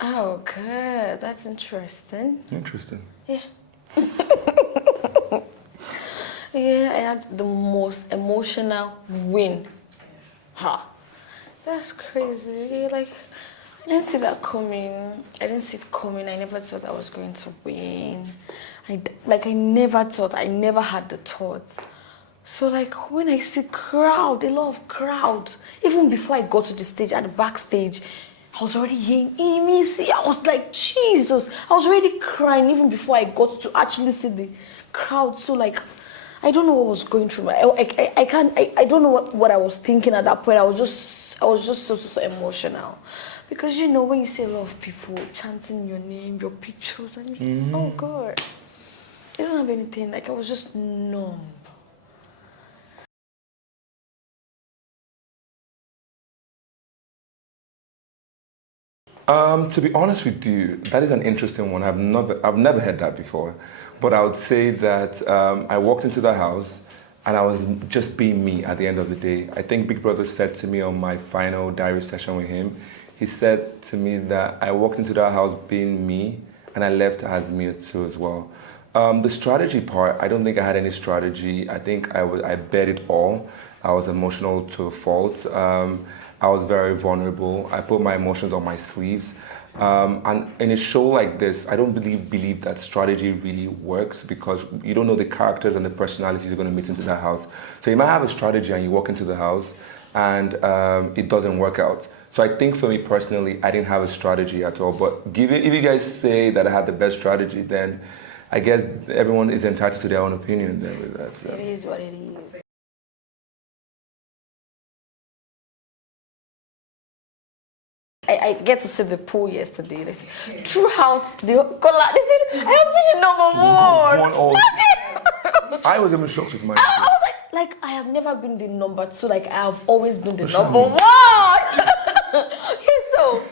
Oh, good. That's interesting. Interesting. Yeah. Yeah, I had the most emotional win. Ha. That's crazy. Like, I didn't see that coming. I didn't see it coming. I never thought I was going to win. I never thought. I never had the thought. So, like, when I see crowd, a lot of crowd, even before I got to the stage, at the backstage, I was already hearing Imisi. I was like, Jesus. I was already crying even before I got to actually see the crowd. So, like, I don't know what was going through my. I don't know what I was thinking at that point. I was just so emotional, because you know when you see a lot of people chanting your name, your pictures, and oh God, you don't have anything. Like I was just numb. To be honest with you, that is an interesting one. I've never heard that before. But I would say that I walked into the house and I was just being me at the end of the day. I think Big Brother said to me on my final diary session with him, he said to me that I walked into that house being me and I left as me too as well. The strategy part, I don't think I had any strategy. I think I bet it all. I was emotional to a fault. I was very vulnerable. I put my emotions on my sleeves. And in a show like this, I don't believe that strategy really works, because you don't know the characters and the personalities you're going to meet into that house. So you might have a strategy and you walk into the house and it doesn't work out. So I think for me personally, I didn't have a strategy at all. But if you guys say that I had the best strategy, then I guess everyone is entitled to their own opinion then with that. So. It is what it is. I get to see the poll yesterday. They say, throughout the Kola, they said, I have been the number one. I was even shocked with mine. I was like, I have never been the number two. Like, I have always been the number one. Yeah, so,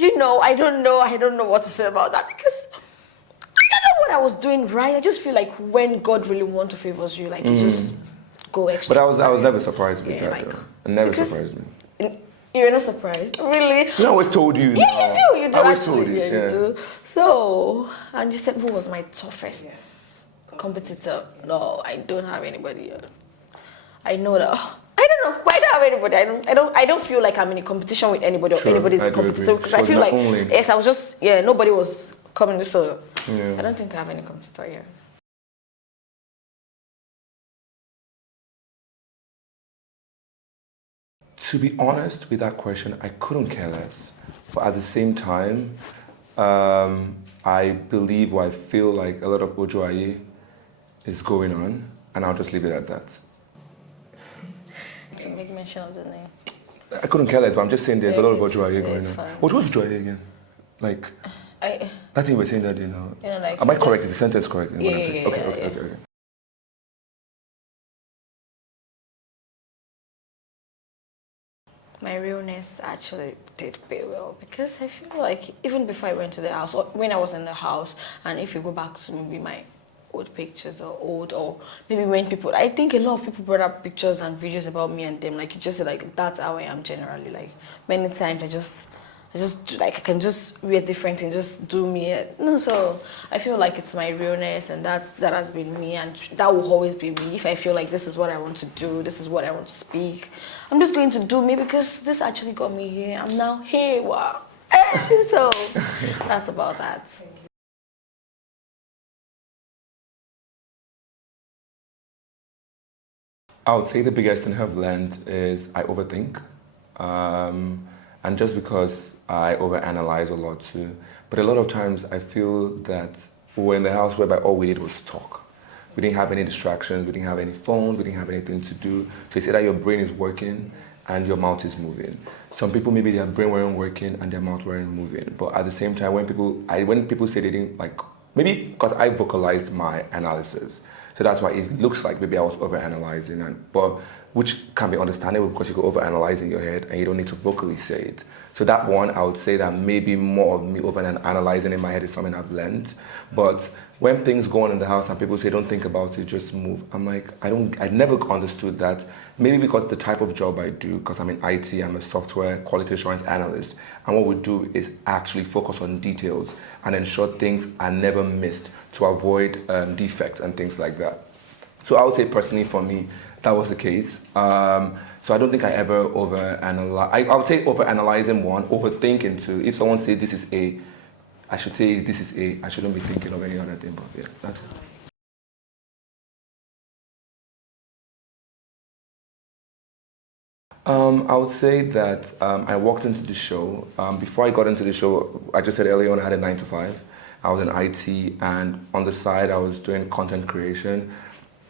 I don't know what to say about that, because I don't know what I was doing right. I just feel like when God really wants to favor you, like, you just go extra. But I was never surprised with that. Like, It never surprised me. You're not surprised, really? No, I always told you. Yeah, you do. I always Actually, told you. yeah, you do. So, and you said, who was my toughest competitor? No, I don't have anybody yet. I know that. I don't know. But I don't have anybody. I don't feel like I'm in a competition with anybody or anybody's competitor, because I feel like yes, I was just nobody was coming. So I don't think I have any competitor here. To be honest with that question, I couldn't care less. But at the same time, I believe or I feel like a lot of Ojoaye is going on, and I'll just leave it at that. To make mention of the name. I couldn't care less, but I'm just saying there's a lot of Ojoaye going on. What was Ojoaye again? Like, that thing we're saying that day now. Like, am I correct? Is the sentence correct? Yeah. Okay. My realness actually did pay well, because I feel like even before I went to the house, or when I was in the house, and if you go back to maybe my old pictures or maybe when people, I think a lot of people brought up pictures and videos about me and them, like you just said, like that's how I am generally. Like many times I just like I can just wear different and just do me. So I feel like it's my realness, and that has been me, and that will always be me. If I feel like this is what I want to do, this is what I want to speak, I'm just going to do me, because this actually got me here. I'm now here. Wow. So that's about that. I would say the biggest thing I've learned is I overthink. And just because I overanalyze a lot too. But a lot of times I feel that we were in the house whereby all we did was talk. We didn't have any distractions, we didn't have any phones, we didn't have anything to do. So it's either your brain is working and your mouth is moving. Some people, maybe their brain weren't working and their mouth weren't moving. But at the same time, when people say they didn't, like, maybe because I vocalized my analysis. So that's why it looks like maybe I was overanalyzing, but which can be understandable because you go overanalyze in your head and you don't need to vocally say it. So that one, I would say that maybe more of me overanalyzing in my head is something I've learned. But when things go on in the house and people say, don't think about it, just move. I'm like, I never understood that. Maybe because the type of job I do, because I'm in IT, I'm a software quality assurance analyst. And what we do is actually focus on details and ensure things are never missed to avoid defects and things like that. So I would say personally for me, that was the case. So I don't think I ever overanalyze. I would say overanalyzing one, overthinking two. If someone says this is A, I should say this is A. I shouldn't be thinking of any other thing, but yeah, that's it. I would say that I walked into the show. Before I got into the show, I just said earlier on I had a 9 to 5. I was in IT, and on the side I was doing content creation.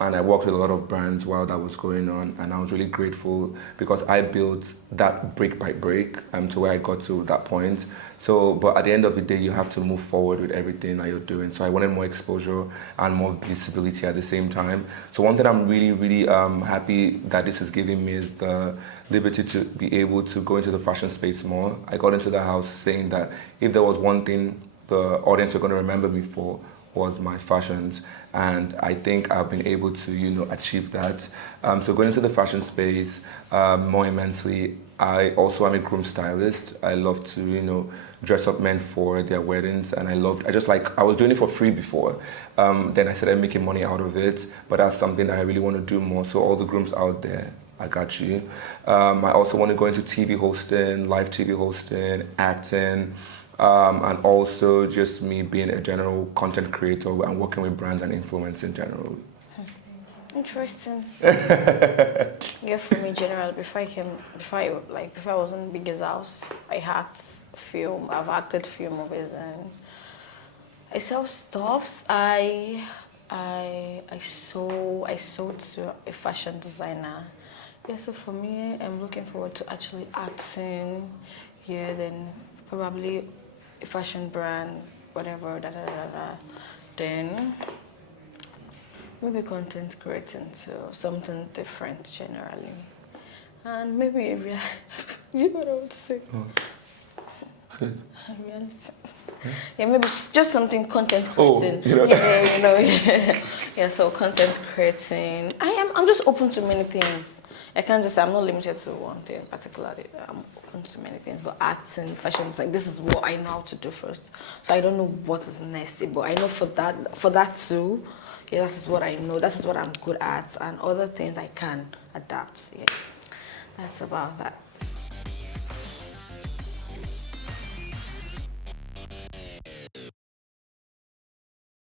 And I worked with a lot of brands while that was going on, and I was really grateful because I built that brick by brick to where I got to that point. So, but at the end of the day, you have to move forward with everything that you're doing. So I wanted more exposure and more visibility at the same time. So one thing I'm really, really happy that this is giving me is the liberty to be able to go into the fashion space more. I got into the house saying that if there was one thing the audience are going to remember me for, was my fashions, and I think I've been able to achieve that. So going into the fashion space more immensely. I also am a groom stylist. I love to dress up men for their weddings, and I was doing it for free before. Then I started making money out of it, but that's something that I really want to do more. So all the grooms out there, I got you. I also want to go into TV hosting, live TV hosting, acting. And also just me being a general content creator and working with brands and influence in general. Interesting. Yeah, for me, general. Before I was in Biggest House, I act film. I've acted few movies, and I sell stuffs. I sold to a fashion designer. Yeah, so for me, I'm looking forward to actually acting. Yeah, then probably a fashion brand, whatever, Then maybe content creating too, something different generally. And maybe if you know what I would say. Oh. Good. Reality. Yeah, maybe just something content creating. Yeah, so content creating. I'm just open to many things. I'm not limited to one thing particularly. I'm open to many things, but acting, fashion, this is what I know how to do first. So I don't know what is next, but I know for that too, yeah, that is what I know. That is what I'm good at, and other things I can adapt. Yeah, that's about that.